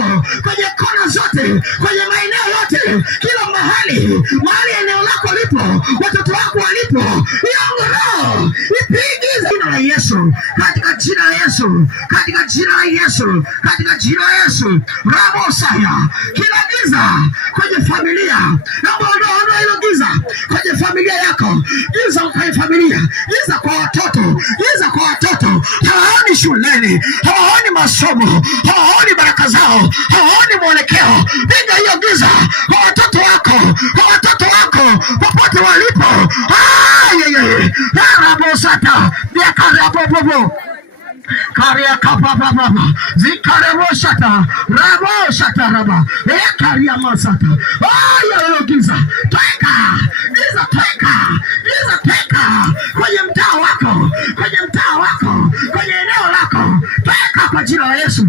wako, kwenye kona zote, kwenye maeneo yote, kila mahali eneo lako lipo, watoto wako walipo, hiyo roho ipige jina la Yesu, katika jina la Yesu, katika jina la Yesu, katika jina la Yesu. Rabo saya, kila giza kwenye familia, naomba ondoa hilo giza kwenye familia yako, giza kwenye familia, giza kwa watoto, giza kwa watoto, hawaoni shuleni, hawaoni masomo, hawaoni baraka zao, hawaoni mwelekeo. Piga hiyo giza kwa watoto wako, kwa watoto wako popote walipo. Rabosata yakarabobobo karia kapapa baba zikareboshata raboshata raba ekaria masata. Hilo giza toka, giza toka, giza toka kwenye mtaa wako, kwenye mtaa wako, kwenye eneo lako, toka kwa jina la Yesu.